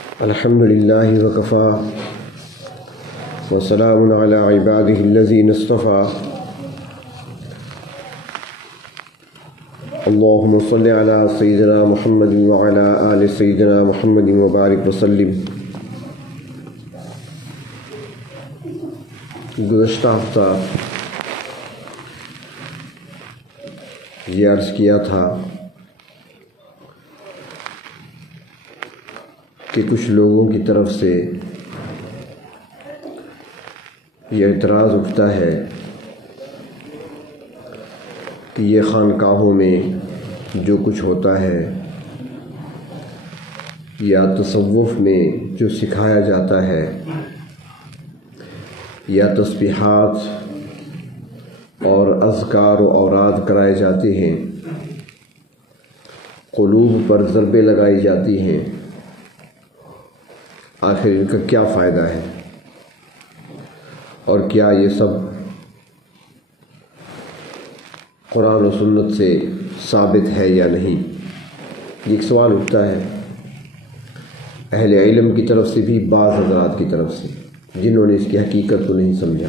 الحمد لله وكفى وسلام على عباده الذين اصطفى اللهم صل على سيدنا محمد وعلى آل سيدنا محمد وبارك وسلم۔ گزشتہ ہفتہ یہ عرض کیا تھا کہ کچھ لوگوں کی طرف سے یہ اعتراض اٹھتا ہے کہ یہ خانقاہوں میں جو کچھ ہوتا ہے یا تصوف میں جو سکھایا جاتا ہے یا تسبیحات اور اذکار و اوراد کرائے جاتے ہیں، قلوب پر ضربیں لگائی جاتی ہیں، آخر ان کا کیا فائدہ ہے اور کیا یہ سب قرآن و سنت سے ثابت ہے یا نہیں؟ یہ ایک سوال اٹھتا ہے اہل علم کی طرف سے بھی، بعض حضرات کی طرف سے جنہوں نے اس کی حقیقت کو نہیں سمجھا،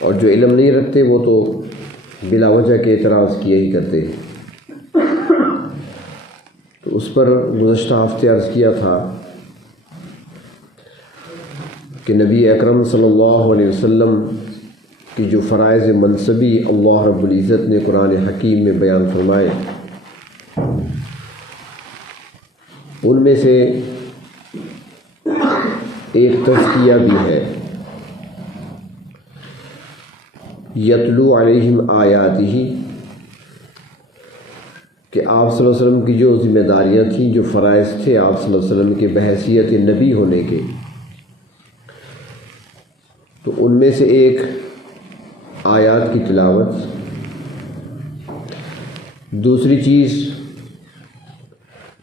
اور جو علم نہیں رکھتے وہ تو بلا وجہ کے اعتراض کیے ہی کرتے ہیں۔ تو اس پر گزشتہ ہفتے عرض کیا تھا کہ نبی اکرم صلی اللہ علیہ وسلم کی جو فرائض منصبی اللہ رب العزت نے قرآن حکیم میں بیان فرمائے، ان میں سے ایک تزکیہ بھی ہے، یتلو علیہم آیاتہ، کہ آپ صلی اللہ علیہ وسلم کی جو ذمہ داریاں تھیں، جو فرائض تھے آپ صلی اللہ علیہ وسلم کے بحیثیت نبی ہونے کے، تو ان میں سے ایک آیات کی تلاوت، دوسری چیز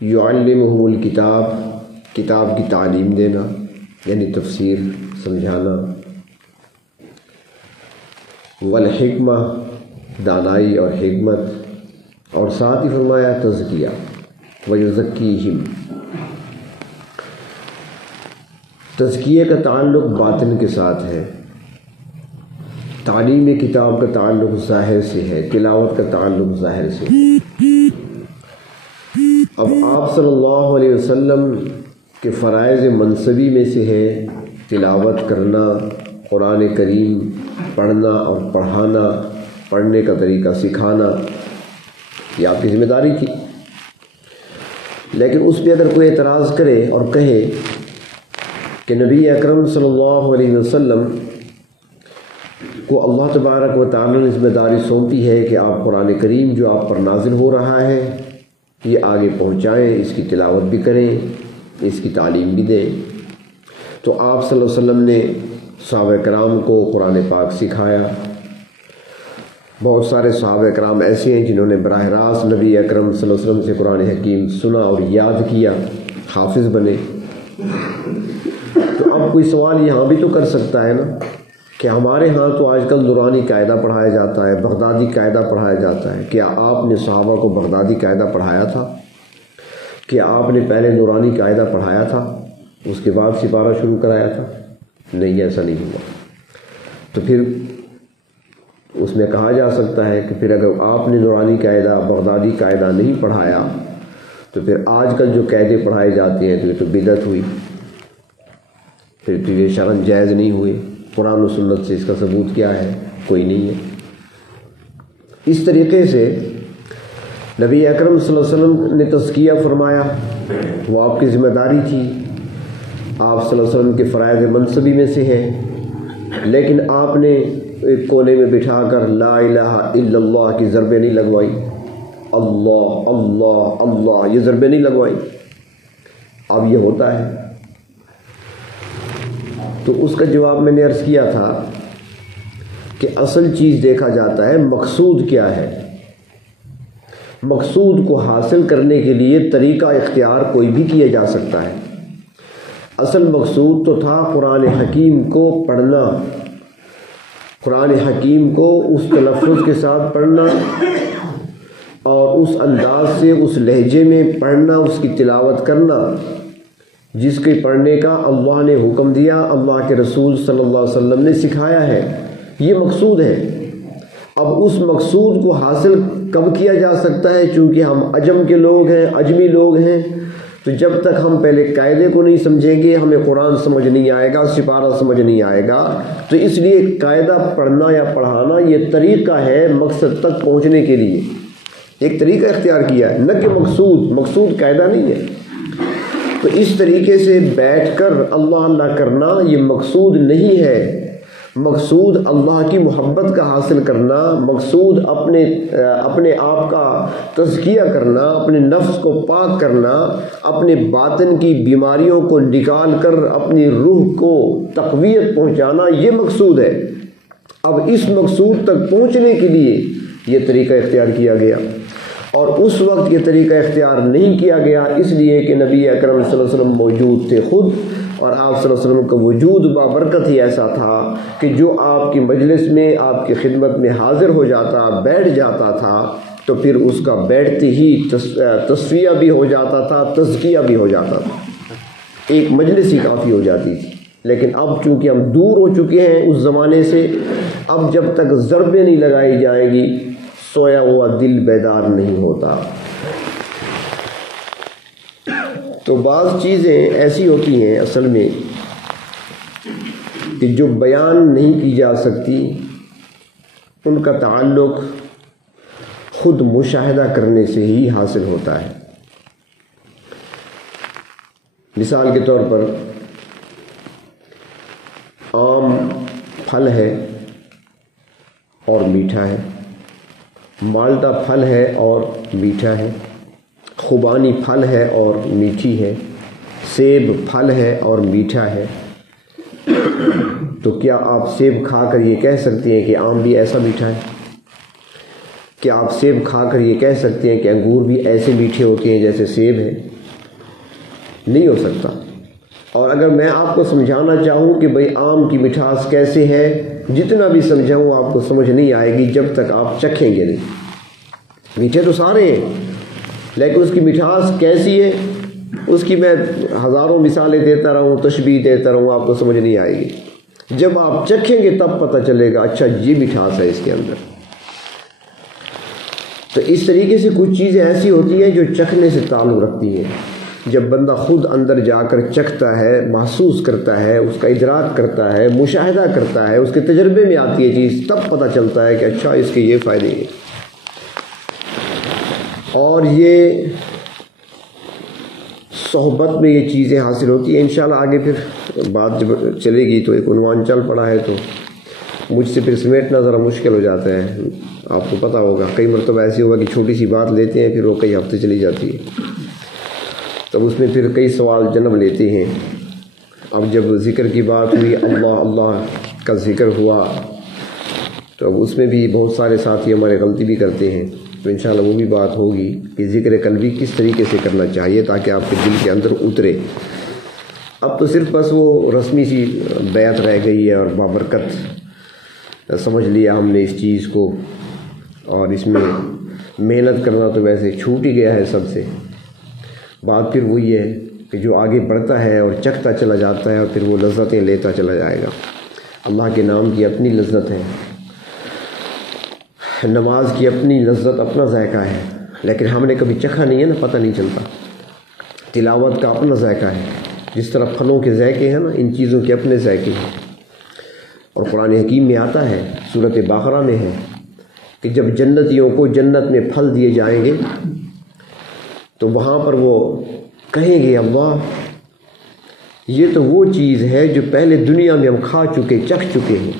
یعلمہم الکتاب، کتاب کی تعلیم دینا یعنی تفسیر سمجھانا، والحکمہ، دانائی اور حکمت، اور ساتھ ہی فرمایا تزکیہ، ویزکیہم، تزکیے کا تعلق باطن کے ساتھ ہے، تعلیم کتاب کا تعلق ظاہر سے ہے، تلاوت کا تعلق ظاہر سے۔ اب آپ صلی اللہ علیہ وسلم کے فرائض منصبی میں سے ہے تلاوت کرنا، قرآن کریم پڑھنا اور پڑھانا، پڑھنے کا طریقہ سکھانا، یہ آپ کی ذمہ داری تھی۔ لیکن اس پہ اگر کوئی اعتراض کرے اور کہے کہ نبی اکرم صلی اللہ علیہ وسلم کو اللہ تبارک و تعالی نے ذمہ داری سونپی ہے کہ آپ قرآن کریم جو آپ پر نازل ہو رہا ہے یہ آگے پہنچائیں، اس کی تلاوت بھی کریں، اس کی تعلیم بھی دیں، تو آپ صلی اللہ علیہ وسلم نے صحابہ کرام کو قرآن پاک سکھایا۔ بہت سارے صحابہ کرام ایسے ہیں جنہوں نے براہ راست نبی اکرم صلی اللہ علیہ وسلم سے قرآن حکیم سنا اور یاد کیا، حافظ بنے۔ تو اب کوئی سوال یہاں بھی تو کر سکتا ہے نا کہ ہمارے ہاں تو آج کل نورانی قاعدہ پڑھایا جاتا ہے، بغدادی قاعدہ پڑھایا جاتا ہے، کیا آپ نے صحابہ کو بغدادی قاعدہ پڑھایا تھا؟ کیا آپ نے پہلے نورانی قاعدہ پڑھایا تھا اس کے بعد سپارہ شروع کرایا تھا؟ نہیں، ایسا نہیں ہوا۔ تو پھر اس میں کہا جا سکتا ہے کہ پھر اگر آپ نے نورانی قاعدہ بغدادی قاعدہ نہیں پڑھایا تو پھر آج کل جو قاعدے پڑھائے جاتے ہیں تو یہ تو بدعت ہوئی، پھر تو یہ شرعاً جائز نہیں ہوئے۔ قرآن و سنت سے اس کا ثبوت کیا ہے؟ کوئی نہیں ہے۔ اس طریقے سے نبی اکرم صلی اللہ علیہ وسلم نے تزکیہ فرمایا، وہ آپ کی ذمہ داری تھی، آپ صلی اللہ علیہ وسلم کے فرائض منصبی میں سے ہے، لیکن آپ نے ایک کونے میں بٹھا کر لا الہ الا اللہ کی ضربیں نہیں لگوائی، اللہ اللہ اللہ یہ ضربیں نہیں لگوائی۔ اب یہ ہوتا ہے تو اس کا جواب میں نے عرض کیا تھا کہ اصل چیز دیکھا جاتا ہے مقصود کیا ہے۔ مقصود کو حاصل کرنے کے لیے طریقہ اختیار کوئی بھی کیا جا سکتا ہے۔ اصل مقصود تو تھا قرآن حکیم کو پڑھنا، قرآن حکیم کو اس تلفظ کے ساتھ پڑھنا اور اس انداز سے اس لہجے میں پڑھنا، اس کی تلاوت کرنا جس کے پڑھنے کا اللہ نے حکم دیا، اللہ کے رسول صلی اللہ علیہ وسلم نے سکھایا ہے، یہ مقصود ہے۔ اب اس مقصود کو حاصل کب کیا جا سکتا ہے؟ چونکہ ہم عجم کے لوگ ہیں، عجمی لوگ ہیں، تو جب تک ہم پہلے قاعدے کو نہیں سمجھیں گے ہمیں قرآن سمجھ نہیں آئے گا، سپارہ سمجھ نہیں آئے گا۔ تو اس لیے قاعدہ پڑھنا یا پڑھانا یہ طریقہ ہے مقصد تک پہنچنے کے لیے، ایک طریقہ اختیار کیا ہے، نہ کہ مقصود قاعدہ نہیں ہے۔ تو اس طریقے سے بیٹھ کر اللہ اللہ کرنا یہ مقصود نہیں ہے، مقصود اللہ کی محبت کا حاصل کرنا، مقصود اپنے آپ کا تزکیہ کرنا، اپنے نفس کو پاک کرنا، اپنے باطن کی بیماریوں کو نکال کر اپنی روح کو تقویت پہنچانا، یہ مقصود ہے۔ اب اس مقصود تک پہنچنے کے لیے یہ طریقہ اختیار کیا گیا، اور اس وقت یہ طریقہ اختیار نہیں کیا گیا اس لیے کہ نبی اکرم صلی اللہ علیہ وسلم موجود تھے خود، اور آپ صلی اللہ علیہ وسلم کا وجود بابرکت ہی ایسا تھا کہ جو آپ کی مجلس میں آپ کی خدمت میں حاضر ہو جاتا، بیٹھ جاتا تھا، تو پھر اس کا بیٹھتے ہی تصفیہ بھی ہو جاتا تھا، تزکیہ بھی ہو جاتا تھا، ایک مجلس ہی کافی ہو جاتی تھی۔ لیکن اب چونکہ ہم دور ہو چکے ہیں اس زمانے سے، اب جب تک ضربیں نہیں لگائی جائیں گی سویا ہوا دل بیدار نہیں ہوتا۔ تو بعض چیزیں ایسی ہوتی ہیں اصل میں کہ جو بیان نہیں کی جا سکتی، ان کا تعلق خود مشاہدہ کرنے سے ہی حاصل ہوتا ہے۔ مثال کے طور پر آم پھل ہے اور میٹھا ہے، مالٹا پھل ہے اور میٹھا ہے، خوبانی پھل ہے اور میٹھی ہے، سیب پھل ہے اور میٹھا ہے۔ تو کیا آپ سیب کھا کر یہ کہہ سکتے ہیں کہ آم بھی ایسا میٹھا ہے؟ کیا آپ سیب کھا کر یہ کہہ سکتے ہیں کہ انگور بھی ایسے میٹھے ہوتے ہیں جیسے سیب ہے؟ نہیں ہو سکتا۔ اور اگر میں آپ کو سمجھانا چاہوں کہ بھئی آم کی مٹھاس کیسے ہے، جتنا بھی سمجھاؤں آپ کو سمجھ نہیں آئے گی جب تک آپ چکھیں گے نہیں۔ میٹھے تو سارے ہیں، لیکن اس کی مٹھاس کیسی ہے اس کی میں ہزاروں مثالیں دیتا رہوں، تشبیہ دیتا رہوں، آپ کو سمجھ نہیں آئے گی۔ جب آپ چکھیں گے تب پتہ چلے گا اچھا یہ مٹھاس ہے اس کے اندر۔ تو اس طریقے سے کچھ چیزیں ایسی ہوتی ہیں جو چکھنے سے تعلق رکھتی ہیں۔ جب بندہ خود اندر جا کر چکھتا ہے، محسوس کرتا ہے، اس کا ادراک کرتا ہے، مشاہدہ کرتا ہے، اس کے تجربے میں آتی ہے چیز، تب پتہ چلتا ہے کہ اچھا اس کے یہ فائدے ہیں۔ اور یہ صحبت میں یہ چیزیں حاصل ہوتی ہیں۔ انشاءاللہ آگے پھر بات جب چلے گی تو ایک عنوان چل پڑا ہے تو مجھ سے پھر سمیٹنا ذرا مشکل ہو جاتا ہے، آپ کو پتہ ہوگا کئی مرتبہ ایسی ہوگا کہ چھوٹی سی بات لیتے ہیں پھر وہ کئی ہفتے چلی جاتی ہے، تب اس میں پھر کئی سوال جنم لیتے ہیں۔ اب جب ذکر کی بات ہوئی، اللہ اللہ کا ذکر ہوا، تو اب اس میں بھی بہت سارے ساتھی ہمارے غلطی بھی کرتے ہیں، تو انشاءاللہ وہ بھی بات ہوگی کہ ذکر قلبی کس طریقے سے کرنا چاہیے تاکہ آپ کے دل کے اندر اترے۔ اب تو صرف بس وہ رسمی سی بیعت رہ گئی ہے اور بابرکت سمجھ لیا ہم نے اس چیز کو، اور اس میں محنت کرنا تو ویسے چھوٹ ہی گیا ہے سب سے۔ بات پھر وہی ہے کہ جو آگے بڑھتا ہے اور چکھتا چلا جاتا ہے اور پھر وہ لذتیں لیتا چلا جائے گا۔ اللہ کے نام کی اپنی لذت ہے، نماز کی اپنی لذت، اپنا ذائقہ ہے، لیکن ہم نے کبھی چکھا نہیں ہے نا، پتہ نہیں چلتا۔ تلاوت کا اپنا ذائقہ ہے، جس طرح پھلوں کے ذائقے ہیں نا، ان چیزوں کے اپنے ذائقے ہیں۔ اور قرآن حکیم میں آتا ہے، سورۃ بقرہ میں ہے کہ جب جنتیوں کو جنت میں پھل دیے جائیں گے تو وہاں پر وہ کہیں گے اللہ یہ تو وہ چیز ہے جو پہلے دنیا میں ہم کھا چکے، چکھ چکے ہیں۔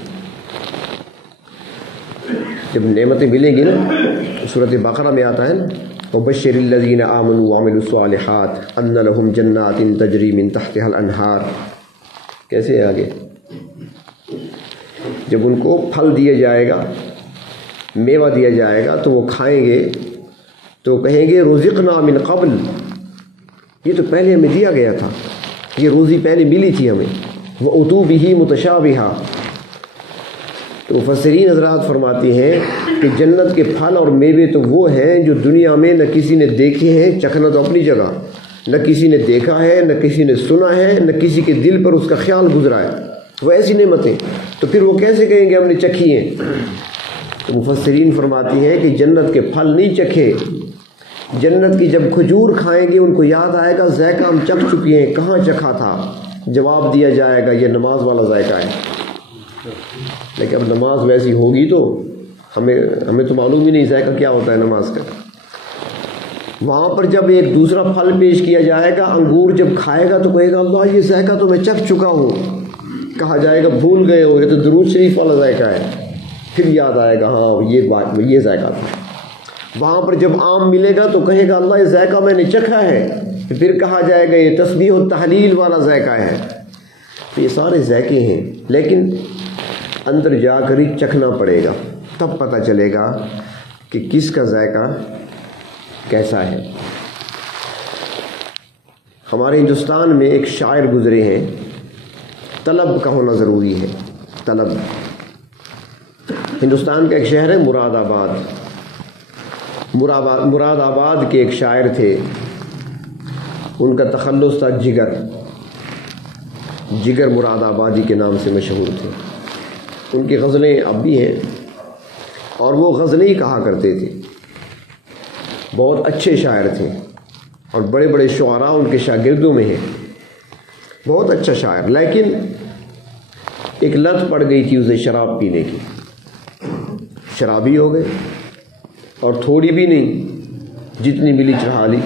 جب نعمتیں ملیں گی نا، سورۃ بقرہ میں آتا ہے نا، وَبَشِّرِ الَّذِينَ آمَنُوا وَعَمِلُوا الصَّالِحَاتِ أَنَّ لَهُمْ جَنَّاتٍ تَجْرِي مِن تَحْتِهَا الْأَنْهَارُ۔ کیسے ہے آگے؟ جب ان کو پھل دیا جائے گا، میوہ دیا جائے گا تو وہ کھائیں گے تو کہیں گے رُزِقْنَا مِن قبل، یہ تو پہلے ہمیں دیا گیا تھا، یہ روزی پہلے ملی تھی ہمیں۔ وَأُتُوا بِهِ مُتَشَابِهًا، تو مفسرین حضرات فرماتے ہیں کہ کہ جنت کے پھل اور میوے تو وہ ہیں جو دنیا میں نہ کسی نے دیکھے ہیں، چکھنا تو اپنی جگہ، نہ کسی نے دیکھا ہے، نہ کسی نے سنا ہے، نہ کسی کے دل پر اس کا خیال گزرا ہے، وہ ایسی نعمتیں، تو پھر وہ کیسے کہیں گے ہم نے چکھی ہیں؟ تو مفسرین فرماتی ہیں کہ جنت کے پھل نہیں چکھے، جنت کی جب کھجور کھائیں گے ان کو یاد آئے گا ذائقہ ہم چکھ چکے ہیں، کہاں چکھا تھا؟ جواب دیا جائے گا یہ نماز والا ذائقہ ہے۔ لیکن اب نماز ویسی ہوگی تو ہمیں تو معلوم ہی نہیں ذائقہ کیا ہوتا ہے نماز کا۔ وہاں پر جب ایک دوسرا پھل پیش کیا جائے گا، انگور جب کھائے گا تو کہے گا اللہ یہ ذائقہ تو میں چکھ چکا ہوں، کہا جائے گا بھول گئے ہو یہ تو درود شریف والا ذائقہ ہے، پھر یاد آئے گا ہاں یہ ذائقہ تھا۔ وہاں پر جب آم ملے گا تو کہے گا اللہ یہ ذائقہ میں نے چکھا ہے، پھر کہا جائے گا یہ تسبیح و تحلیل والا ذائقہ ہے۔ تو یہ سارے ذائقے ہیں، لیکن اندر جا کر ہی چکھنا پڑے گا، تب پتہ چلے گا کہ کس کا ذائقہ کیسا ہے۔ ہمارے ہندوستان میں ایک شاعر گزرے ہیں، طلب کا ہونا ضروری ہے، طلب۔ ہندوستان کا ایک شہر ہے مراد آباد، مراد آباد کے ایک شاعر تھے، ان کا تخلص تھا جگر، جگر مراد آبادی کے نام سے مشہور تھے۔ ان کی غزلیں اب بھی ہیں، اور وہ غزلیں ہی کہا کرتے تھے، بہت اچھے شاعر تھے، اور بڑے بڑے شعراء ان کے شاگردوں میں ہیں، بہت اچھا شاعر۔ لیکن ایک لت پڑ گئی تھی اسے شراب پینے کی، شرابی ہو گئے، اور تھوڑی بھی نہیں، جتنی ملی چڑھا لی۔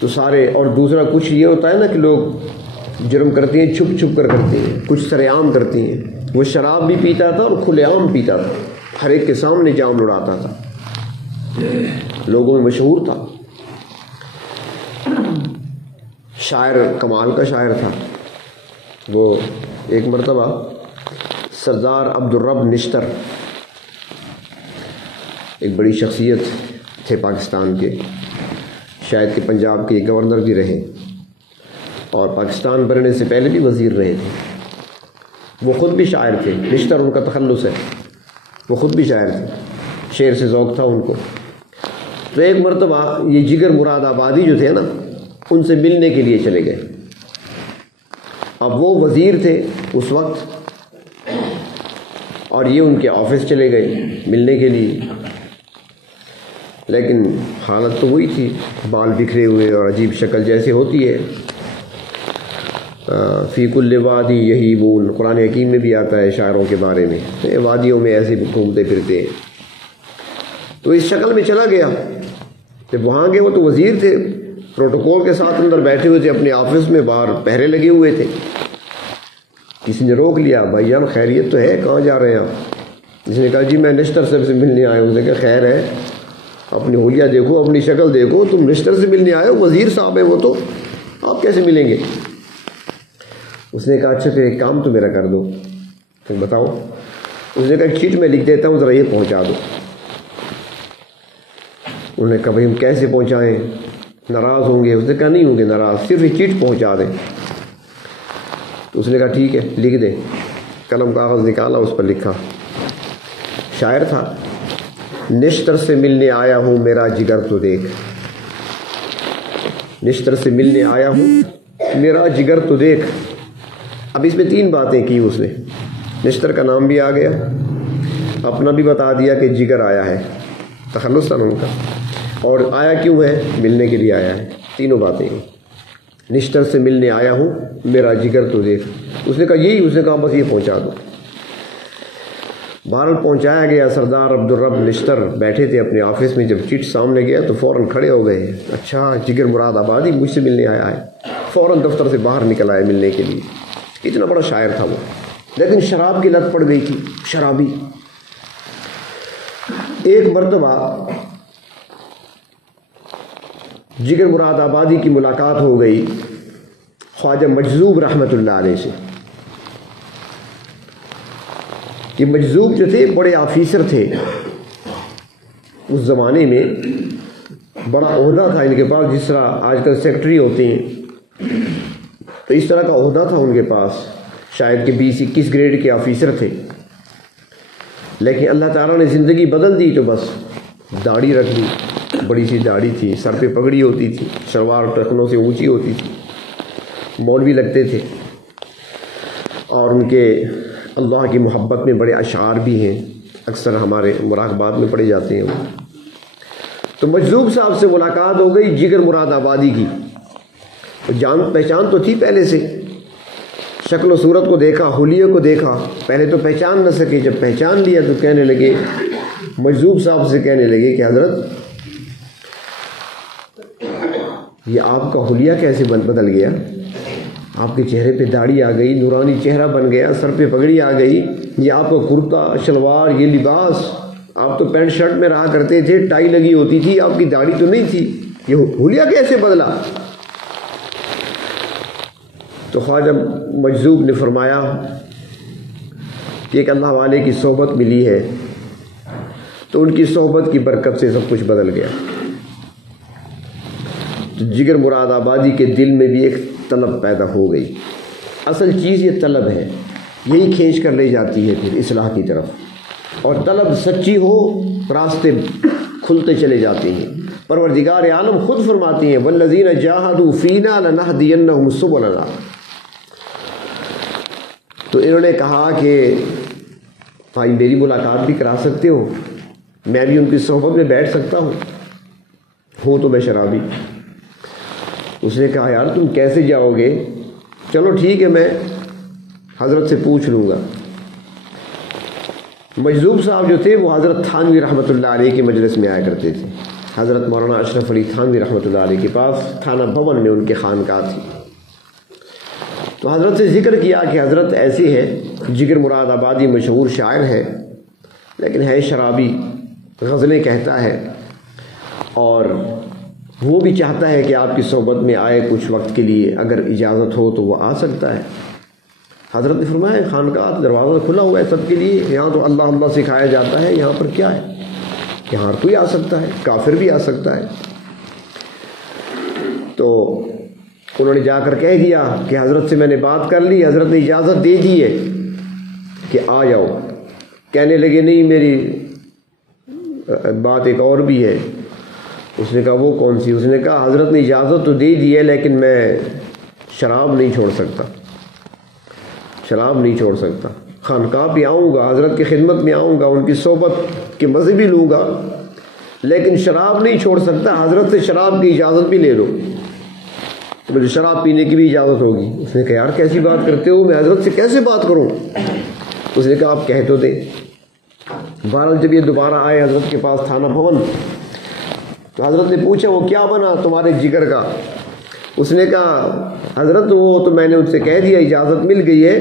تو سارے، اور دوسرا کچھ یہ ہوتا ہے نا کہ لوگ جرم کرتے ہیں چھپ چھپ کر کرتے ہیں، کچھ سرے عام کرتے ہیں۔ وہ شراب بھی پیتا تھا اور کھلے عام پیتا تھا، ہر ایک کے سامنے جام لڑاتا تھا، لوگوں میں مشہور تھا، شاعر کمال کا شاعر تھا۔ وہ ایک مرتبہ سردار عبدالرب نشتر، ایک بڑی شخصیت تھے پاکستان کے، شاید کہ پنجاب کے گورنر بھی رہے، اور پاکستان بننے سے پہلے بھی وزیر رہے تھے۔ وہ خود بھی شاعر تھے، نشتر ان کا تخلص ہے، وہ خود بھی شاعر تھے، شعر سے ذوق تھا ان کو۔ تو ایک مرتبہ یہ جگر مراد آبادی جو تھے نا، ان سے ملنے کے لیے چلے گئے۔ اب وہ وزیر تھے اس وقت، اور یہ ان کے آفس چلے گئے ملنے کے لیے، لیکن حالت تو وہی تھی، بال بکھرے ہوئے اور عجیب شکل جیسے ہوتی ہے۔ فی کل وادی یہیبون، قرآن حکیم میں بھی آتا ہے شاعروں کے بارے میں، وادیوں میں ایسے گھومتے پھرتے ہیں۔ تو اس شکل میں چلا گیا، جب وہاں گئے وہ تو وزیر تھے، پروٹوکول کے ساتھ اندر بیٹھے ہوئے تھے اپنے آفس میں، باہر پہرے لگے ہوئے تھے۔ کسی نے روک لیا، بھائی جان خیریت تو ہے، کہاں جا رہے ہیں آپ؟ جس نے کہا جی میں نشتر صاحب سے ملنے آیا ہوں۔ اس نے کہا خیر ہے، اپنی حلیہ دیکھو، اپنی شکل دیکھو، تم نشتر سے ملنے آئے ہو، وزیر صاحب ہیں وہ تو، آپ کیسے ملیں گے؟ اس نے کہا اچھا پھر ایک کام تو میرا کر دو، تو بتاؤ۔ اس نے کہا ایک چیٹ میں لکھ دیتا ہوں، ذرا یہ پہنچا دو۔ انہوں نے کہا بھائی ہم کیسے پہنچائیں، ناراض ہوں گے؟ اس نے کہا نہیں ہوں گے ناراض، صرف یہ چیٹ پہنچا دیں۔ تو اس نے کہا ٹھیک ہے لکھ دیں۔ قلم کاغذ نکالا، اس پر لکھا، شاعر تھا، نشتر سے ملنے آیا ہوں میرا جگر تو دیکھ، نشتر سے ملنے آیا ہوں میرا جگر تو دیکھ۔ اب اس میں 3 باتیں کی اس نے، نشتر کا نام بھی آ گیا، اپنا بھی بتا دیا کہ جگر آیا ہے، تخلص تھا ان کا، اور آیا کیوں ہے؟ ملنے کے لیے آیا ہے۔ تینوں باتیں، نشتر سے ملنے آیا ہوں میرا جگر تو دیکھ۔ اس نے کہا یہی، اس نے کہا بس یہ پہنچا دو۔ بہرحال پہنچایا گیا۔ سردار عبدالرب نشتر بیٹھے تھے اپنے آفس میں، جب چٹ سامنے گیا تو فوراً کھڑے ہو گئے، اچھا جگر مراد آبادی مجھ سے ملنے آیا ہے، فوراً دفتر سے باہر نکل آئے ملنے کے لیے۔ اتنا بڑا شاعر تھا وہ، لیکن شراب کی لت پڑ گئی تھی، شرابی۔ ایک مرتبہ جگر مراد آبادی کی ملاقات ہو گئی خواجہ مجذوب رحمۃ اللہ علیہ سے۔ یہ مجذوب جو تھے بڑے آفیسر تھے اس زمانے میں، بڑا عہدہ تھا ان کے پاس، جس طرح آج کل سیکرٹری ہوتے ہیں، تو اس طرح کا عہدہ تھا ان کے پاس، شاید کہ 20-21 گریڈ کے آفیسر تھے۔ لیکن اللہ تعالیٰ نے زندگی بدل دی تو بس داڑھی رکھ دی، بڑی سی داڑھی تھی، سر پہ پگڑی ہوتی تھی، شلوار ٹخنوں سے اونچی ہوتی تھی، مولوی لگتے تھے، اور ان کے اللہ کی محبت میں بڑے اشعار بھی ہیں، اکثر ہمارے مراقبات میں پڑھے جاتے ہیں۔ تو مجذوب صاحب سے ملاقات ہو گئی جگر مراد آبادی کی، جان پہچان تو تھی پہلے سے، شکل و صورت کو دیکھا، حلیے کو دیکھا، پہلے تو پہچان نہ سکے، جب پہچان لیا تو کہنے لگے، مجذوب صاحب سے کہنے لگے کہ حضرت یہ آپ کا حلیہ کیسے بدل گیا؟ آپ کے چہرے پہ داڑھی آ گئی، نورانی چہرہ بن گیا، سر پہ پگڑی آ گئی، یہ آپ کا کرتا شلوار، یہ لباس، آپ تو پینٹ شرٹ میں رہا کرتے تھے، ٹائی لگی ہوتی تھی، آپ کی داڑھی تو نہیں تھی، یہ حلیہ کیسے بدلا؟ تو خواجہ مجذوب نے فرمایا کہ ایک اللہ والے کی صحبت ملی ہے، تو ان کی صحبت کی برکت سے سب کچھ بدل گیا۔ تو جگر مراد آبادی کے دل میں بھی ایک طلب پیدا ہو گئی، اصل چیز یہ طلب ہے، یہی کھینچ کر لے جاتی ہے پھر اصلاح کی طرف، اور طلب سچی ہو راستے کھلتے چلے جاتے ہیں۔ پروردگار عالم خود فرماتی ہیں والذین جاہدوا فینا لنہدینہم سبلنا۔ تو انہوں نے کہا کہ بھائی میری ملاقات بھی کرا سکتے ہو، میں بھی ان کی صحبت میں بیٹھ سکتا ہوں تو میں شرابی۔ اس نے کہا یار تم کیسے جاؤ گے؟ چلو ٹھیک ہے میں حضرت سے پوچھ لوں گا۔ مجذوب صاحب جو تھے وہ حضرت تھانوی رحمۃ اللہ علیہ کے مجلس میں آیا کرتے تھے، حضرت مولانا اشرف علی تھانوی رحمۃ اللہ علیہ کے پاس تھانہ بھون میں ان کے خانقاہ تھی۔ تو حضرت سے ذکر کیا کہ حضرت ایسے ہے، جگر مراد آبادی مشہور شاعر ہے لیکن ہے شرابی، غزلیں کہتا ہے، اور وہ بھی چاہتا ہے کہ آپ کی صحبت میں آئے کچھ وقت کے لیے، اگر اجازت ہو تو وہ آ سکتا ہے۔ حضرت نے فرمایا خانقاہ دروازہ کھلا ہوا ہے سب کے لیے، یہاں تو اللہ اللہ سکھایا جاتا ہے، یہاں پر کیا ہے، یہاں ہر کوئی آ سکتا ہے، کافر بھی آ سکتا ہے۔ تو انہوں نے جا کر کہہ دیا کہ حضرت سے میں نے بات کر لی، حضرت نے اجازت دے دی ہے کہ آ جاؤ۔ کہنے لگے نہیں میری بات ایک اور بھی ہے۔ اس نے کہا وہ کون سی؟ اس نے کہا حضرت نے اجازت تو دے دی ہے لیکن میں شراب نہیں چھوڑ سکتا، شراب نہیں چھوڑ سکتا، خانقاہ بھی آؤں گا، حضرت کی خدمت میں آؤں گا، ان کی صحبت کے مزے بھی لوں گا، لیکن شراب نہیں چھوڑ سکتا، حضرت سے شراب کی اجازت بھی لے لو، مجھے شراب پینے کی بھی اجازت ہوگی۔ اس نے کہا یار کیسی بات کرتے ہو، میں حضرت سے کیسے بات کروں؟ اس نے کہا آپ کہہ تو دیں۔ بہرحال جب یہ دوبارہ آئے حضرت کے پاس تھانہ بھون، تو حضرت نے پوچھا وہ کیا بنا تمہارے جگر کا؟ اس نے کہا حضرت وہ تو میں نے ان سے کہہ دیا اجازت مل گئی ہے،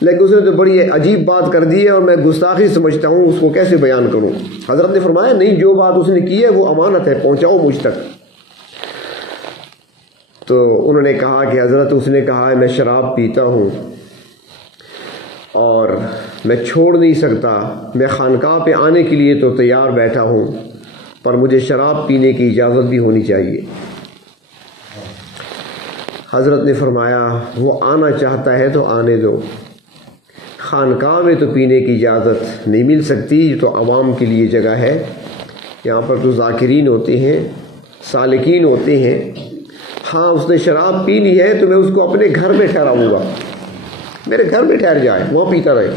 لیکن اس نے تو بڑی عجیب بات کر دی ہے اور میں گستاخی سمجھتا ہوں، اس کو کیسے بیان کروں؟ حضرت نے فرمایا نہیں، جو بات اس نے کی ہے وہ امانت ہے، پہنچاؤ مجھ تک۔ تو انہوں نے کہا کہ حضرت اس نے کہا ہے میں شراب پیتا ہوں اور میں چھوڑ نہیں سکتا، میں خانقاہ پہ آنے کے لیے تو تیار بیٹھا ہوں، پر مجھے شراب پینے کی اجازت بھی ہونی چاہیے۔ حضرت نے فرمایا وہ آنا چاہتا ہے تو آنے دو، خانقاہ میں تو پینے کی اجازت نہیں مل سکتی، تو عوام کے لیے جگہ ہے، یہاں پر تو ذاکرین ہوتے ہیں، سالکین ہوتے ہیں۔ ہاں اس نے شراب پی لی ہے تو میں اس کو اپنے گھر میں ٹھہراؤں گا، میرے گھر میں ٹھہر جائے، وہاں پیتا رہے۔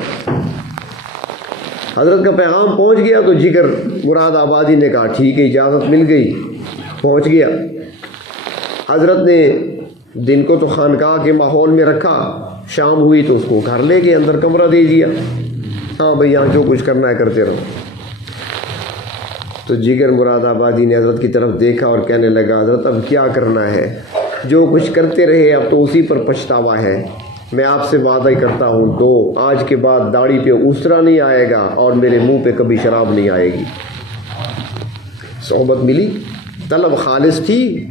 حضرت کا پیغام پہنچ گیا تو جگر مراد آبادی نے کہا ٹھیک ہے اجازت مل گئی، پہنچ گیا۔ حضرت نے دن کو تو خانقاہ کے ماحول میں رکھا، شام ہوئی تو اس کو گھر لے گئے، اندر کمرہ دے دیا، ہاں بھئی یہاں جو کچھ کرنا ہے کرتے رہو۔ تو جگر مراد آبادی نے حضرت کی طرف دیکھا اور کہنے لگا حضرت اب کیا کرنا ہے، جو کچھ کرتے رہے اب تو اسی پر پچھتاوا ہے، میں آپ سے وعدہ ہی کرتا ہوں تو آج کے بعد داڑھی پہ اوسرا نہیں آئے گا اور میرے منہ پہ کبھی شراب نہیں آئے گی۔ صحبت ملی، طلب خالص تھی،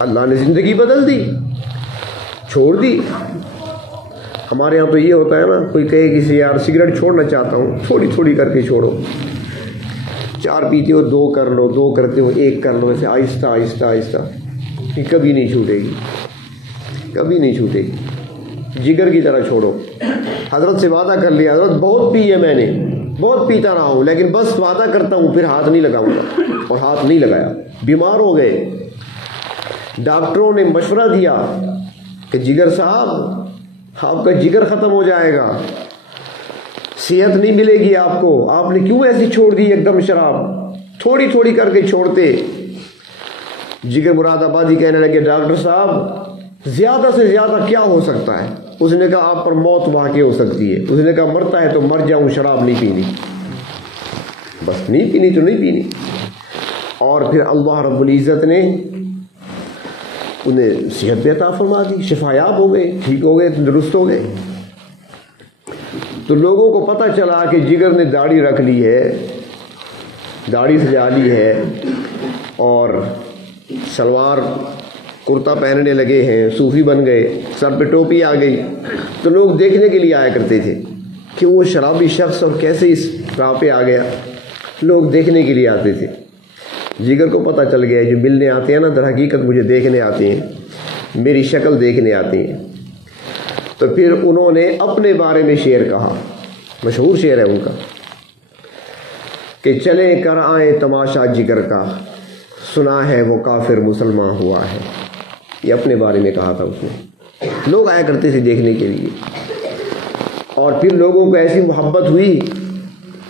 اللہ نے زندگی بدل دی، چھوڑ دی۔ ہمارے ہاں تو یہ ہوتا ہے نا، کوئی کہے کسی یار سگریٹ چھوڑنا چاہتا ہوں، تھوڑی تھوڑی کر کے چھوڑو، 4 پیتے ہو 2 کر لو، 2 کرتے ہو 1 کر لو، ایسے آہستہ آہستہ آہستہ، یہ کبھی نہیں چھوٹے گی، کبھی نہیں چھوٹے گی، جگر کی طرح چھوڑو۔ حضرت سے وعدہ کر لیا حضرت بہت پی ہے میں نے، بہت پیتا رہا ہوں لیکن بس وعدہ کرتا ہوں پھر ہاتھ نہیں لگاؤں گا، اور ہاتھ نہیں لگایا۔ بیمار ہو گئے، ڈاکٹروں نے مشورہ دیا کہ جگر صاحب آپ کا جگر ختم ہو جائے گا، صحت نہیں ملے گی آپ کو، آپ نے کیوں ایسی چھوڑ دی ایک دم شراب؟ تھوڑی تھوڑی کر کے چھوڑتے۔ جگر مراد آبادی کہنے لگے ڈاکٹر صاحب زیادہ سے زیادہ کیا ہو سکتا ہے؟ اس نے کہا آپ پر موت واقع ہو سکتی ہے۔ اس نے کہا مرتا ہے تو مر جاؤں، شراب نہیں پینی، بس نہیں پینی تو نہیں پینی۔ اور پھر اللہ رب العزت نے انہیں صحت بھی عطا فرما دی، شفایاب ہو گئے، ٹھیک ہو گئے، درست ہو گئے۔ تو لوگوں کو پتہ چلا کہ جگر نے داڑھی رکھ لی ہے، داڑھی سجا لی ہے اور شلوار کرتا پہننے لگے ہیں، صوفی بن گئے، سر پہ ٹوپی آ گئی، تو لوگ دیکھنے کے لیے آیا کرتے تھے کہ وہ شرابی شخص اور کیسے اس راہ پہ آ گیا۔ لوگ دیکھنے کے لیے آتے تھے۔ جگر کو پتہ چل گیا جو ملنے آتے ہیں نا در حقیقت مجھے دیکھنے آتے ہیں، میری شکل دیکھنے آتے ہیں۔ تو پھر انہوں نے اپنے بارے میں شعر کہا، مشہور شعر ہے ان کا کہ چلیں کر آئیں تماشا جگر کا، سنا ہے وہ کافر مسلمان ہوا ہے۔ یہ اپنے بارے میں کہا تھا اس نے۔ لوگ آیا کرتے تھے دیکھنے کے لیے۔ اور پھر لوگوں کو ایسی محبت ہوئی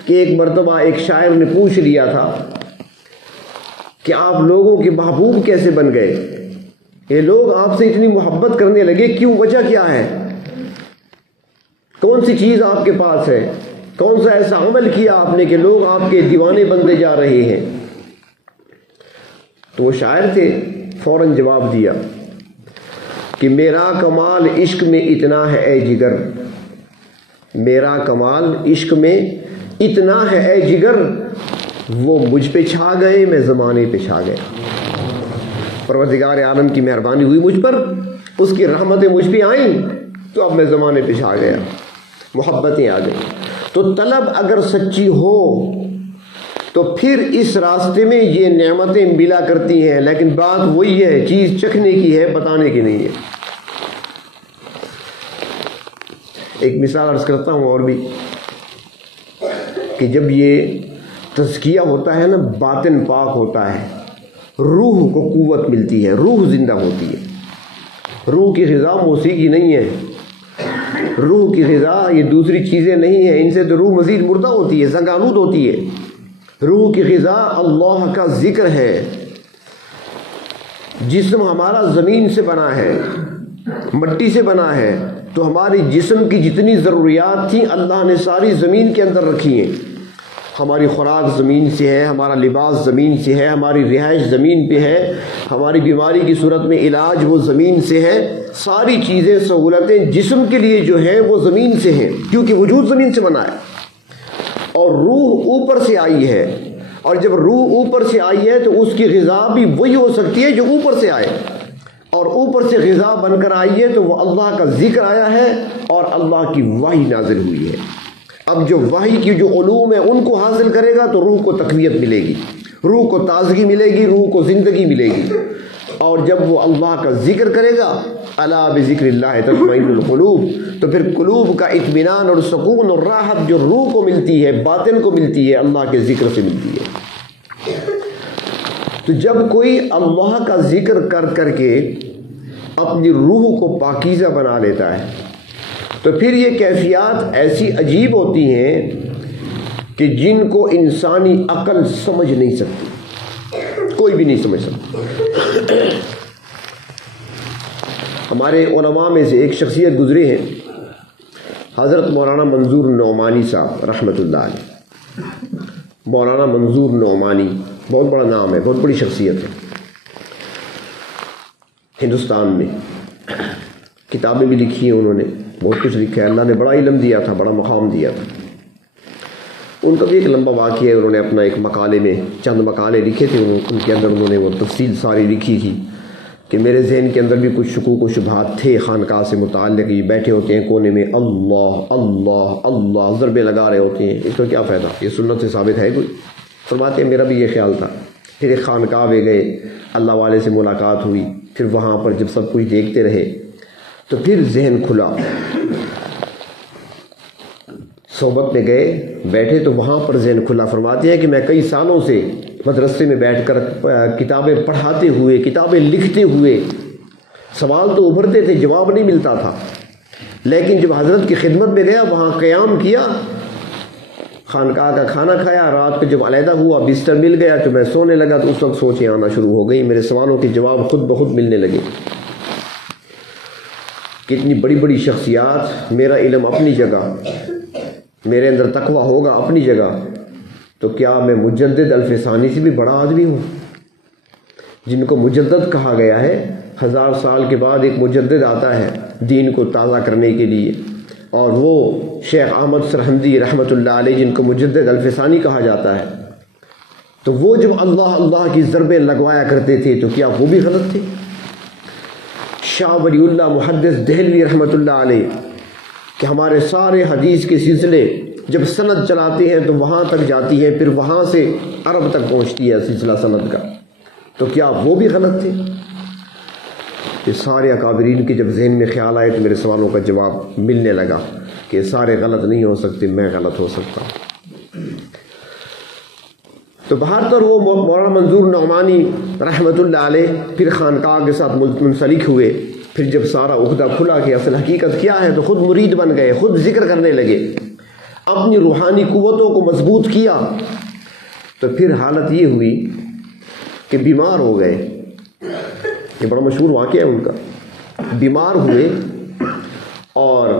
کہ ایک مرتبہ ایک شاعر نے پوچھ لیا تھا کہ آپ لوگوں کے محبوب کیسے بن گئے؟ یہ لوگ آپ سے اتنی محبت کرنے لگے، کیوں؟ وجہ کیا ہے؟ کون سی چیز آپ کے پاس ہے؟ کون سا ایسا عمل کیا آپ نے کہ لوگ آپ کے دیوانے بنتے جا رہے ہیں؟ تو وہ شاعر تھے، فوراً جواب دیا کہ میرا کمال عشق میں اتنا ہے اے جگر، میرا کمال عشق میں اتنا ہے اے جگر، وہ مجھ پہ چھا گئے میں زمانے پہ چھا گیا۔ پروردگار عالم کی مہربانی ہوئی مجھ پر، اس کی رحمتیں مجھ پہ آئیں تو اب میں زمانے پہ چھا گیا، محبتیں آ گئی۔ تو طلب اگر سچی ہو تو پھر اس راستے میں یہ نعمتیں ملا کرتی ہیں، لیکن بات وہی ہے، چیز چکھنے کی ہے، بتانے کی نہیں ہے۔ ایک مثال عرض کرتا ہوں اور بھی کہ جب یہ تزکیہ ہوتا ہے نا، باطن پاک ہوتا ہے، روح کو قوت ملتی ہے، روح زندہ ہوتی ہے۔ روح کی غذا موسیقی نہیں ہے، روح کی غذا یہ دوسری چیزیں نہیں ہیں، ان سے تو روح مزید مردہ ہوتی ہے، زنگآلود ہوتی ہے۔ روح کی غذا اللہ کا ذکر ہے۔ جسم ہمارا زمین سے بنا ہے، مٹی سے بنا ہے، تو ہماری جسم کی جتنی ضروریات تھیں اللہ نے ساری زمین کے اندر رکھی ہیں۔ ہماری خوراک زمین سے ہے، ہمارا لباس زمین سے ہے، ہماری رہائش زمین پہ ہے، ہماری بیماری کی صورت میں علاج وہ زمین سے ہے۔ ساری چیزیں سہولتیں جسم کے لیے جو ہیں وہ زمین سے ہیں، کیونکہ وجود زمین سے بنا ہے۔ اور روح اوپر سے آئی ہے، اور جب روح اوپر سے آئی ہے تو اس کی غذا بھی وہی ہو سکتی ہے جو اوپر سے آئے، اور اوپر سے غذا بن کر آئی ہے تو وہ اللہ کا ذکر آیا ہے اور اللہ کی وحی نازل ہوئی ہے۔ اب جو وحی کی جو علوم ہے ان کو حاصل کرے گا تو روح کو تقویت ملے گی، روح کو تازگی ملے گی، روح کو زندگی ملے گی۔ اور جب وہ اللہ کا ذکر کرے گا، الا بذکر اللہ تطمئن القلوب، تو پھر قلوب کا اطمینان اور سکون اور راحت جو روح کو ملتی ہے، باطن کو ملتی ہے، اللہ کے ذکر سے ملتی ہے۔ تو جب کوئی اللہ کا ذکر کر کر کے اپنی روح کو پاکیزہ بنا لیتا ہے تو پھر یہ کیفیات ایسی عجیب ہوتی ہیں کہ جن کو انسانی عقل سمجھ نہیں سکتی، کوئی بھی نہیں سمجھ سکتا۔ ہمارے علماء میں سے ایک شخصیت گزرے ہیں، حضرت مولانا منظور نعمانی صاحب رحمۃ اللہ علیہ۔ مولانا منظور نعمانی بہت بڑا نام ہے، بہت بڑی شخصیت ہے ہندوستان میں، کتابیں بھی لکھی ہیں انہوں نے، بہت کچھ لکھا ہے، اللہ نے بڑا علم دیا تھا، بڑا مقام دیا تھا۔ ان کا بھی ایک لمبا واقعہ ہے، انہوں نے اپنا ایک مقالے میں چند مقالے لکھے تھے، ان کے اندر انہوں نے وہ تفصیل ساری لکھی تھی کہ میرے ذہن کے اندر بھی کچھ شکوک و شبہات تھے خانقاہ سے متعلق۔ یہ بیٹھے ہوتے ہیں کونے میں، اللہ اللہ اللہ ضربے لگا رہے ہوتے ہیں، اس کا کیا فائدہ؟ یہ سنت سے ثابت ہے کوئی؟ فرماتے ہیں میرا بھی یہ خیال تھا۔ پھر ایک خانقاہ میں گئے، اللہ والے سے ملاقات ہوئی، پھر وہاں پر جب سب کچھ دیکھتے رہے تو پھر ذہن کھلا، صحبت میں گئے بیٹھے تو وہاں پر ذہن کھلا. فرماتے ہیں کہ میں کئی سالوں سے مدرسے میں بیٹھ کر کتابیں پڑھاتے ہوئے کتابیں لکھتے ہوئے سوال تو ابھرتے تھے جواب نہیں ملتا تھا، لیکن جب حضرت کی خدمت میں گیا وہاں قیام کیا، خانقاہ کا کھانا کھایا، رات کو جب علیحدہ ہوا بستر مل گیا تو میں سونے لگا تو اس وقت سوچیں آنا شروع ہو گئی، میرے سوالوں کے جواب خود بخود ملنے لگے. کتنی بڑی بڑی شخصیات، میرا علم اپنی جگہ، میرے اندر تقویٰ ہوگا اپنی جگہ، تو کیا میں مجدد الفسانی سے بھی بڑا آدمی ہوں؟ جن کو مجدد کہا گیا ہے، 1000 سال کے بعد ایک مجدد آتا ہے دین کو تازہ کرنے کے لیے، اور وہ شیخ احمد سرہندی رحمۃ اللہ علیہ جن کو مجدد الفسانی کہا جاتا ہے. تو وہ جب اللہ اللہ کی ضربیں لگوایا کرتے تھے تو کیا وہ بھی غلط تھے؟ شاہ ولی اللہ محدث دہلوی رحمۃ اللہ علیہ کہ ہمارے سارے حدیث کے سلسلے جب سند چلاتے ہیں تو وہاں تک جاتی ہے، پھر وہاں سے عرب تک پہنچتی ہے سلسلہ سند کا، تو کیا وہ بھی غلط تھے؟ یہ سارے اکابرین کے جب ذہن میں خیال آئے تو میرے سوالوں کا جواب ملنے لگا کہ سارے غلط نہیں ہو سکتے، میں غلط ہو سکتا ہوں. تو بہرحال وہ مولانا منظور نعمانی رحمۃ اللہ علیہ پھر خانقاہ کے ساتھ منسلک ہوئے. پھر جب سارا عقدہ کھلا کہ اصل حقیقت کیا ہے تو خود مرید بن گئے، خود ذکر کرنے لگے، اپنی روحانی قوتوں کو مضبوط کیا. تو پھر حالت یہ ہوئی کہ بیمار ہو گئے. یہ بڑا مشہور واقعہ ہے ان کا. بیمار ہوئے اور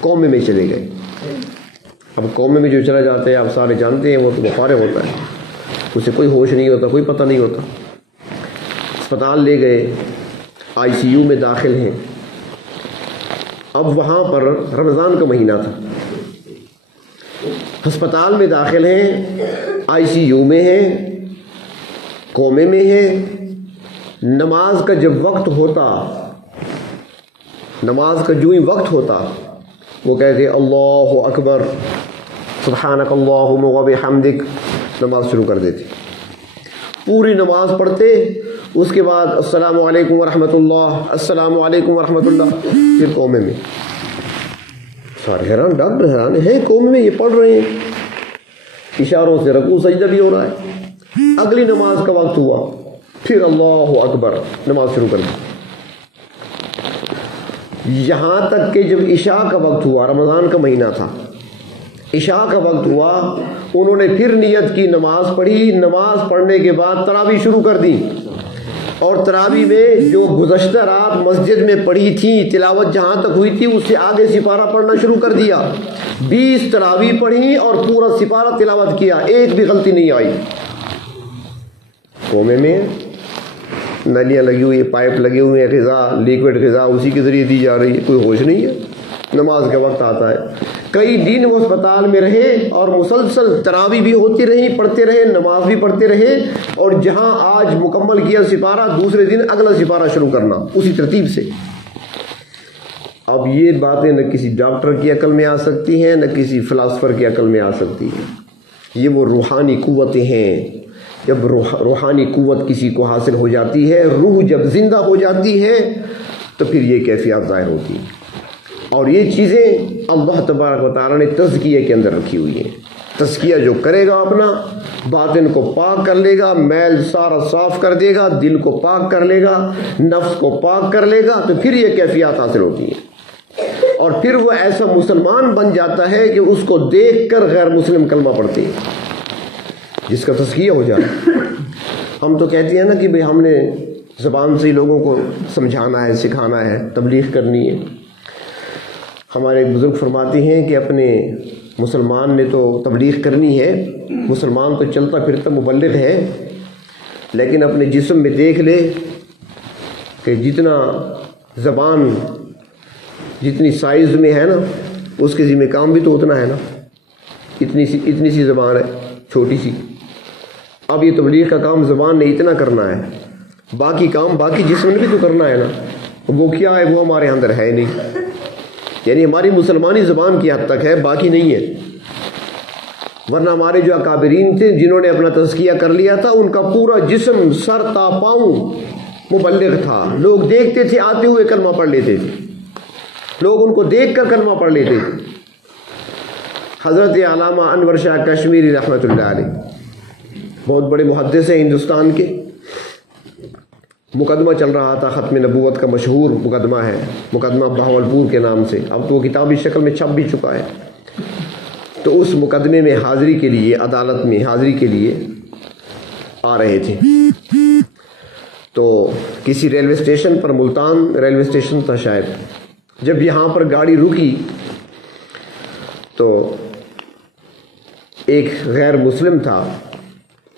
قومے میں چلے گئے. اب قومے میں جو چلا جاتا ہے آپ سارے جانتے ہیں، وہ تو فارغ ہوتا ہے، اسے کوئی ہوش نہیں ہوتا، کوئی پتہ نہیں ہوتا. اسپتال لے گئے، آئی سی یو میں داخل ہیں. اب وہاں پر رمضان کا مہینہ تھا، ہسپتال میں داخل ہیں، آئی سی یو میں ہیں، قومے میں ہیں. نماز کا جب وقت ہوتا، نماز کا جو ہی وقت ہوتا وہ کہتے اللہ اکبر سبحانک اللہم و بحمدک، نماز شروع کر دیتے. پوری نماز پڑھتے، اس کے بعد السلام علیکم ورحمۃ اللہ، السلام علیکم ورحمۃ اللہ. پھر قومے میں سارے حیران، ڈاکٹر حیران ہیں، قومے میں یہ پڑھ رہے ہیں، اشاروں سے رکوع سجدہ بھی ہو رہا ہے. اگلی نماز کا وقت ہوا، پھر اللہ اکبر، نماز شروع کر دی. یہاں تک کہ جب عشاء کا وقت ہوا، رمضان کا مہینہ تھا، عشاء کا وقت ہوا، انہوں نے پھر نیت کی، نماز پڑھی. نماز پڑھنے کے بعد تراویح شروع کر دی، اور تراویح میں جو گزشتہ رات مسجد میں پڑھی تھی تلاوت جہاں تک ہوئی تھی اس سے آگے سپارہ پڑھنا شروع کر دیا. 20 تراویح پڑھی اور پورا سپارہ تلاوت کیا، ایک بھی غلطی نہیں آئی. قومے میں نلیاں لگی ہوئی، پائپ لگے ہوئے ہیں، غذا لیکوڈ غذا اسی کے ذریعے دی جا رہی ہے، کوئی ہوش نہیں ہے. نماز کا وقت آتا ہے، کئی دن وہ اسپتال میں رہے اور مسلسل تراویح بھی ہوتی رہی، پڑھتے رہے، نماز بھی پڑھتے رہے، اور جہاں آج مکمل کیا سپارہ دوسرے دن اگلا سپارہ شروع کرنا اسی ترتیب سے. اب یہ باتیں نہ کسی ڈاکٹر کی عقل میں آ سکتی ہیں، نہ کسی فلاسفر کی عقل میں آ سکتی ہیں. یہ وہ روحانی قوتیں ہیں. جب روحانی قوت کسی کو حاصل ہو جاتی ہے، روح جب زندہ ہو جاتی ہے تو پھر یہ کیفیات ظاہر ہوتی ہیں. اور یہ چیزیں اللہ تبارک و تعالیٰ نے تزکیے کے اندر رکھی ہوئی ہیں. تزکیہ جو کرے گا اپنا باطن کو پاک کر لے گا، میل سارا صاف کر دے گا، دل کو پاک کر لے گا، نفس کو پاک کر لے گا، تو پھر یہ کیفیات حاصل ہوتی ہیں. اور پھر وہ ایسا مسلمان بن جاتا ہے کہ اس کو دیکھ کر غیر مسلم کلمہ پڑھتے ہیں، جس کا تزکیہ ہو جاتا ہے. ہم تو کہتے ہیں نا کہ بھئی ہم نے زبان سے لوگوں کو سمجھانا ہے، سکھانا ہے، تبلیغ کرنی ہے. ہمارے ایک بزرگ فرماتے ہیں کہ اپنے مسلمان نے تو تبلیغ کرنی ہے، مسلمان تو چلتا پھرتا مبلغ ہے، لیکن اپنے جسم میں دیکھ لے کہ جتنا زبان جتنی سائز میں ہے نا اس کے ذمہ کام بھی تو اتنا ہے نا. اتنی سی زبان ہے، چھوٹی سی. اب یہ تبلیغ کا کام زبان نے اتنا کرنا ہے، باقی کام باقی جسم نے بھی تو کرنا ہے نا. وہ کیا ہے، وہ ہمارے اندر ہے نہیں. یعنی ہماری مسلمانی زبان کی حد تک ہے، باقی نہیں ہے. ورنہ ہمارے جو اکابرین تھے جنہوں نے اپنا تزکیہ کر لیا تھا، ان کا پورا جسم سر تا پاؤں مبلغ تھا. لوگ دیکھتے تھے، آتے ہوئے کلمہ پڑھ لیتے تھے، لوگ ان کو دیکھ کر کلمہ پڑھ لیتے تھے. حضرت علامہ انور شاہ کشمیری رحمۃ اللہ علیہ بہت بڑے محدث ہیں ہندوستان کے. مقدمہ چل رہا تھا ختم نبوت کا، مشہور مقدمہ ہے، مقدمہ بہاولپور کے نام سے، اب تو وہ کتابی شکل میں چھپ بھی چکا ہے. تو اس مقدمے میں حاضری کے لیے، عدالت میں حاضری کے لیے آ رہے تھے. تو کسی ریلوے اسٹیشن پر، ملتان ریلوے اسٹیشن تھا شاید، جب یہاں پر گاڑی رکی تو ایک غیر مسلم تھا،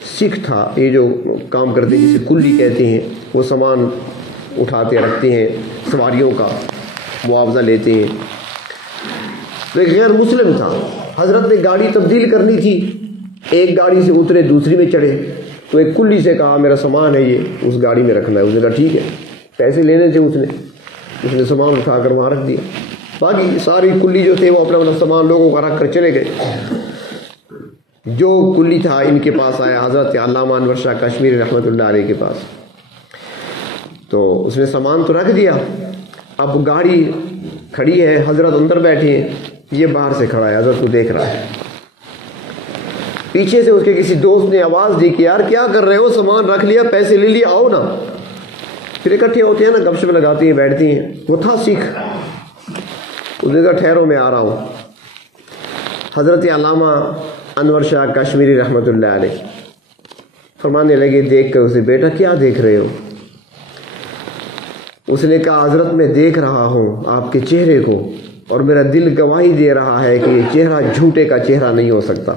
سکھ تھا، یہ جو کام کرتے ہیں جسے کلی کہتے ہیں، وہ سامان اٹھاتے رکھتے ہیں، سواریوں کا معاوضہ لیتے ہیں. تو ایک غیر مسلم تھا. حضرت نے گاڑی تبدیل کرنی تھی، ایک گاڑی سے اترے دوسری میں چڑھے. تو ایک کلی سے کہا میرا سامان ہے یہ اس گاڑی میں رکھنا ہے. اس نے کہا ٹھیک ہے. پیسے لینے تھے اس نے سامان اٹھا کر وہاں رکھ دیا. باقی ساری کلی جو تھے وہ اپنا اپنا سامان لوگوں کا رکھ کر چلے گئے. جو کلی تھا ان کے پاس آیا، حضرت علامہ انور شاہ کشمیری رحمۃ اللہ علیہ کے پاس. تو اس نے سامان تو رکھ دیا، اب گاڑی کھڑی ہے، حضرت اندر بیٹھے ہیں، یہ باہر سے کھڑا ہے، حضرت کو دیکھ رہا ہے. پیچھے سے اس کے کسی دوست نے آواز دی کہ یار کیا کر رہے ہو، سامان رکھ لیا، پیسے لے لیا، آؤ نا. پھر اکٹھے ہوتے ہیں نا، گپ شپ لگاتی ہیں، بیٹھتی ہیں. وہ تھا سکھ، اس نے کہا ٹھہرو میں آ رہا ہوں. حضرت علامہ انور شاہ کشمیری رحمۃ اللہ علیہ فرمانے لگے دیکھ کر اسے، بیٹا کیا دیکھ رہے ہو؟ اس نے کہا حضرت میں دیکھ رہا ہوں آپ کے چہرے کو، اور میرا دل گواہی دے رہا ہے کہ یہ چہرہ جھوٹے کا چہرہ نہیں ہو سکتا،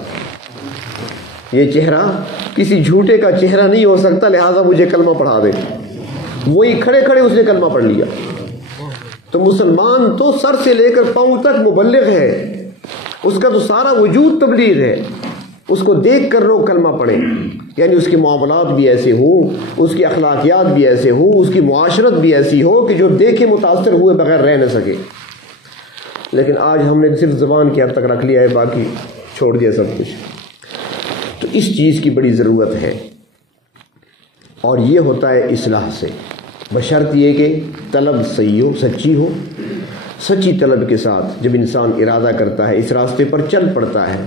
یہ چہرہ کسی جھوٹے کا چہرہ نہیں ہو سکتا، لہٰذا مجھے کلمہ پڑھا دے. وہی کھڑے کھڑے اس نے کلمہ پڑھ لیا. تو مسلمان تو سر سے لے کر پاؤں تک مبلغ ہے، اس کا تو سارا وجود تبلیغ ہے. اس کو دیکھ کر لوگ کلمہ پڑھیں، یعنی اس کے معاملات بھی ایسے ہوں، اس کی اخلاقیات بھی ایسے ہوں، اس کی معاشرت بھی ایسی ہو کہ جو دیکھے متاثر ہوئے بغیر رہ نہ سکے. لیکن آج ہم نے صرف زبان کی حد تک رکھ لیا ہے، باقی چھوڑ دیا سب کچھ. تو اس چیز کی بڑی ضرورت ہے، اور یہ ہوتا ہے اصلاح سے، بشرط یہ کہ طلب صحیح ہو، سچی ہو. سچی طلب کے ساتھ جب انسان ارادہ کرتا ہے، اس راستے پر چل پڑتا ہے،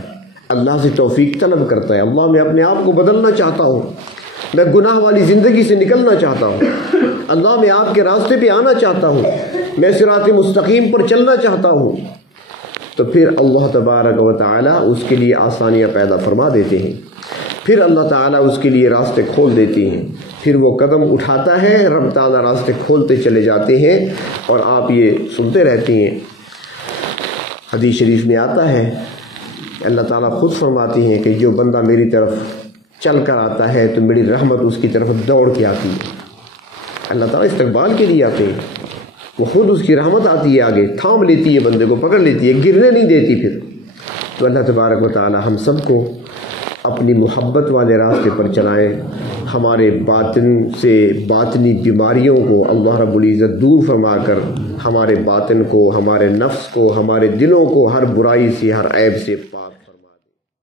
اللہ سے توفیق طلب کرتا ہے، اللہ میں اپنے آپ کو بدلنا چاہتا ہوں، میں گناہ والی زندگی سے نکلنا چاہتا ہوں، اللہ میں آپ کے راستے پہ آنا چاہتا ہوں، میں صراط مستقیم پر چلنا چاہتا ہوں، تو پھر اللہ تبارک و تعالی اس کے لیے آسانیاں پیدا فرما دیتے ہیں. پھر اللہ تعالیٰ اس کے لیے راستے کھول دیتے ہیں. پھر وہ قدم اٹھاتا ہے، رب تعالیٰ راستے کھولتے چلے جاتے ہیں. اور آپ یہ سنتے رہتے ہیں، حدیث شریف میں آتا ہے، اللہ تعالیٰ خود فرماتی ہیں کہ جو بندہ میری طرف چل کر آتا ہے تو میری رحمت اس کی طرف دوڑ کے آتی ہے. اللہ تعالیٰ استقبال کے لیے آتے ہیں، وہ خود اس کی رحمت آتی ہے، آگے تھام لیتی ہے، بندے کو پکڑ لیتی ہے، گرنے نہیں دیتی. پھر تو اللہ تبارک و تعالیٰ ہم سب کو اپنی محبت والے راستے پر چلائیں. ہمارے باطن سے باطنی بیماریوں کو اللہ رب العزت دور فرما کر ہمارے باطن کو، ہمارے نفس کو، ہمارے دلوں کو ہر برائی سے، ہر عیب سے پاک